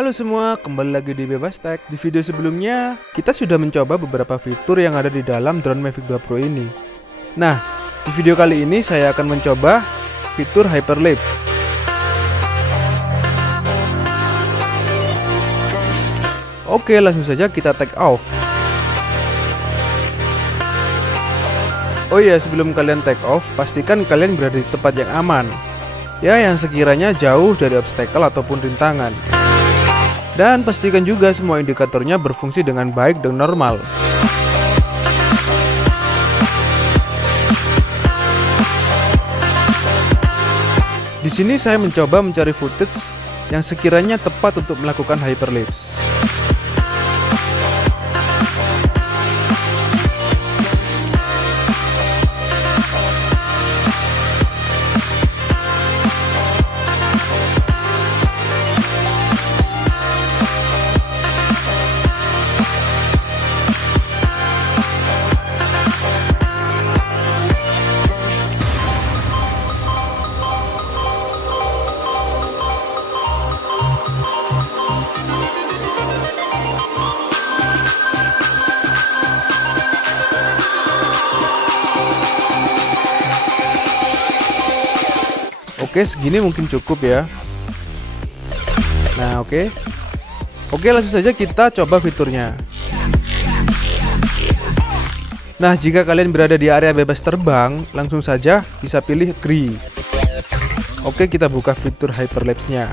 Halo semua, kembali lagi di Bebas Tech. Di video sebelumnya, kita sudah mencoba beberapa fitur yang ada di dalam drone Mavic 2 Pro ini. Nah, di video kali ini saya akan mencoba fitur Hyperlapse. Oke, langsung saja kita take off. Oh iya, sebelum kalian take off, pastikan kalian berada di tempat yang aman. Ya, yang sekiranya jauh dari obstacle ataupun rintangan. Dan pastikan juga semua indikatornya berfungsi dengan baik dan normal. Di sini saya mencoba mencari footage yang sekiranya tepat untuk melakukan hyperlapse. Oke, segini mungkin cukup ya. Nah, oke, langsung saja kita coba fiturnya. Nah, jika kalian berada di area bebas terbang, langsung saja bisa pilih Agree. Oke, kita buka fitur Hyperlapse-nya.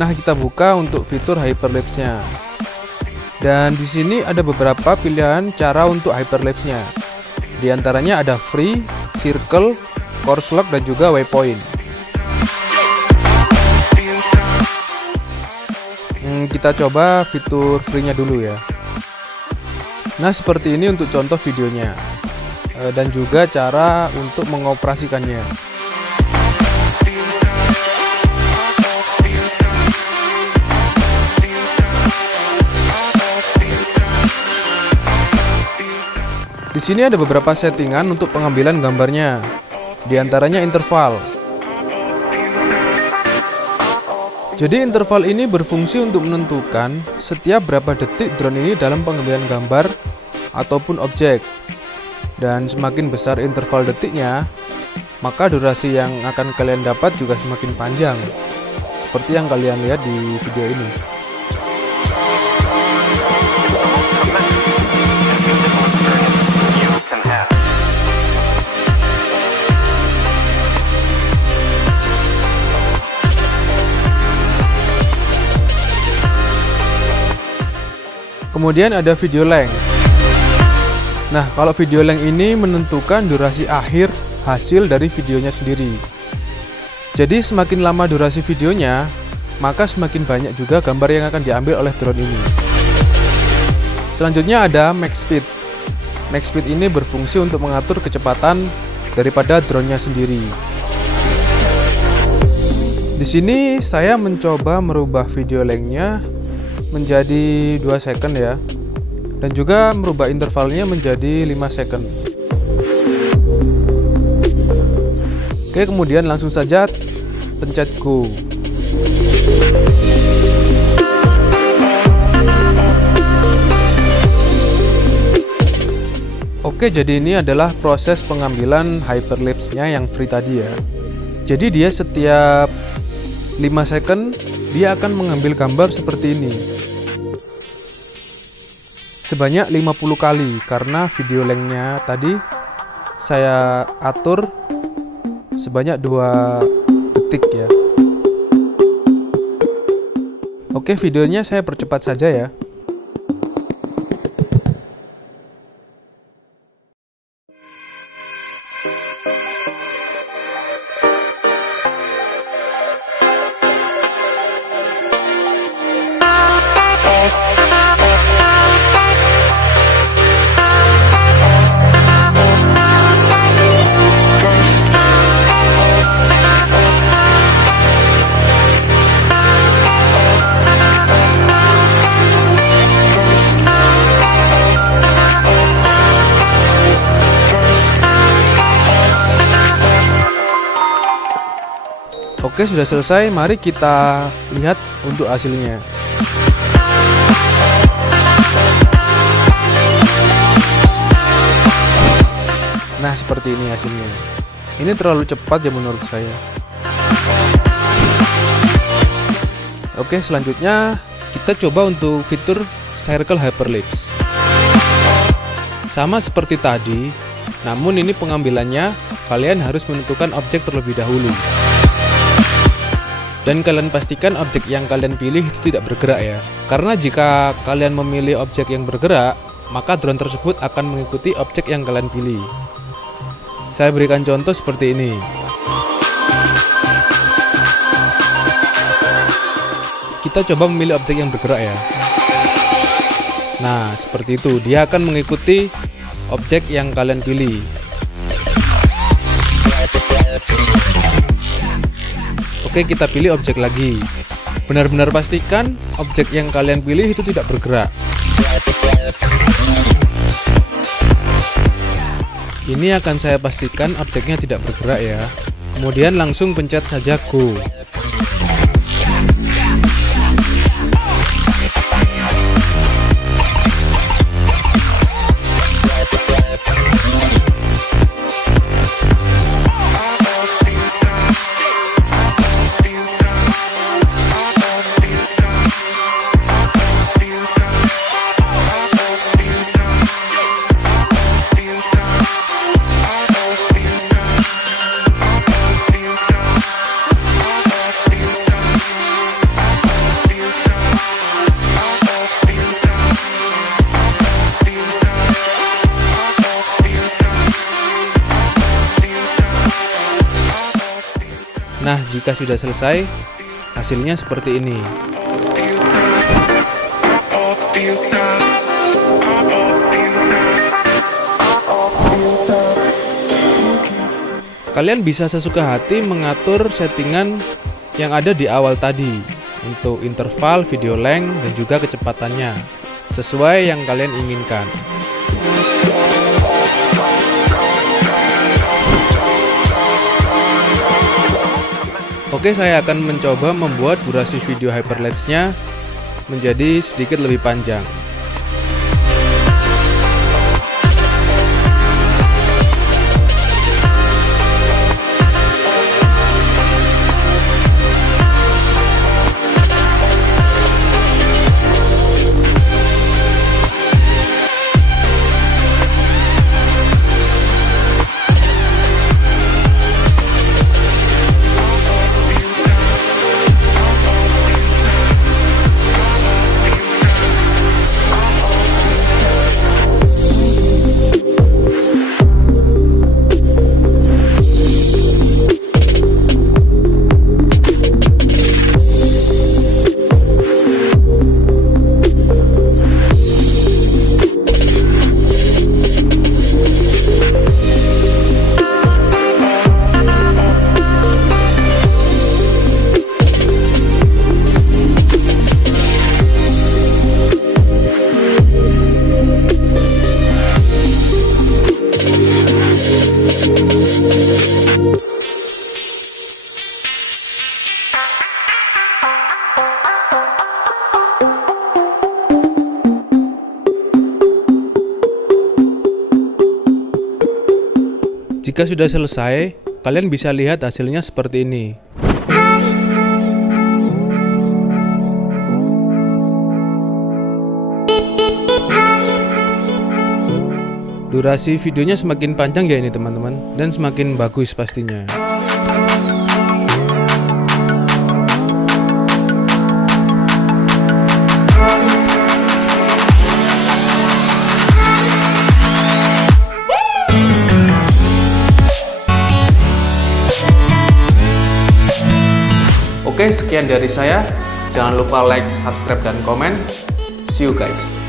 Nah, kita buka untuk fitur hyperlapse-nya. Dan di sini ada beberapa pilihan cara untuk hyperlapse-nya. Di antaranya ada free, circle, course lock, dan juga waypoint. Kita coba fitur free-nya dulu ya. Nah, seperti ini untuk contoh videonya. Dan juga cara untuk mengoperasikannya. Di sini ada beberapa settingan untuk pengambilan gambarnya, di antaranya interval. Jadi interval ini berfungsi untuk menentukan setiap berapa detik drone ini dalam pengambilan gambar ataupun objek. Dan semakin besar interval detiknya, maka durasi yang akan kalian dapat juga semakin panjang, seperti yang kalian lihat di video ini. Kemudian ada video length. Nah, kalau video length ini menentukan durasi akhir hasil dari videonya sendiri. Jadi semakin lama durasi videonya, maka semakin banyak juga gambar yang akan diambil oleh drone ini. Selanjutnya ada max speed. Max speed ini berfungsi untuk mengatur kecepatan daripada drone-nya sendiri. Di sini saya mencoba merubah video length-nya menjadi 2 second ya, dan juga merubah intervalnya menjadi 5 second. Oke, kemudian langsung saja pencet go. Oke, jadi ini adalah proses pengambilan hyperlapse-nya yang free tadi ya. Jadi dia setiap 5 second dia akan mengambil gambar seperti ini sebanyak 50 kali, karena video length-nya tadi saya atur sebanyak 2 detik ya. Oke, videonya saya percepat saja ya. Oke, sudah selesai. Mari kita lihat untuk hasilnya. Nah, seperti ini hasilnya. Ini terlalu cepat ya menurut saya. Oke, selanjutnya kita coba untuk fitur Circle Hyperlapse. Sama seperti tadi, namun ini pengambilannya kalian harus menentukan objek terlebih dahulu. Dan kalian pastikan objek yang kalian pilih itu tidak bergerak ya. Karena jika kalian memilih objek yang bergerak, maka drone tersebut akan mengikuti objek yang kalian pilih. Saya berikan contoh seperti ini. Kita coba memilih objek yang bergerak ya. Nah, seperti itu. Dia akan mengikuti objek yang kalian pilih. Oke, kita pilih objek lagi. Benar-benar pastikan objek yang kalian pilih itu tidak bergerak. Ini akan saya pastikan objeknya tidak bergerak ya. Kemudian langsung pencet saja go. Nah, jika sudah selesai, hasilnya seperti ini. Kalian bisa sesuka hati mengatur settingan yang ada di awal tadi untuk interval, video length, dan juga kecepatannya sesuai yang kalian inginkan. Oke, saya akan mencoba membuat durasi video hyperlapse-nya menjadi sedikit lebih panjang. Jika sudah selesai, kalian bisa lihat hasilnya seperti ini. Durasi videonya semakin panjang ya ini teman-teman, dan semakin bagus pastinya. Oke, sekian dari saya. Jangan lupa like, subscribe, dan komen. See you guys.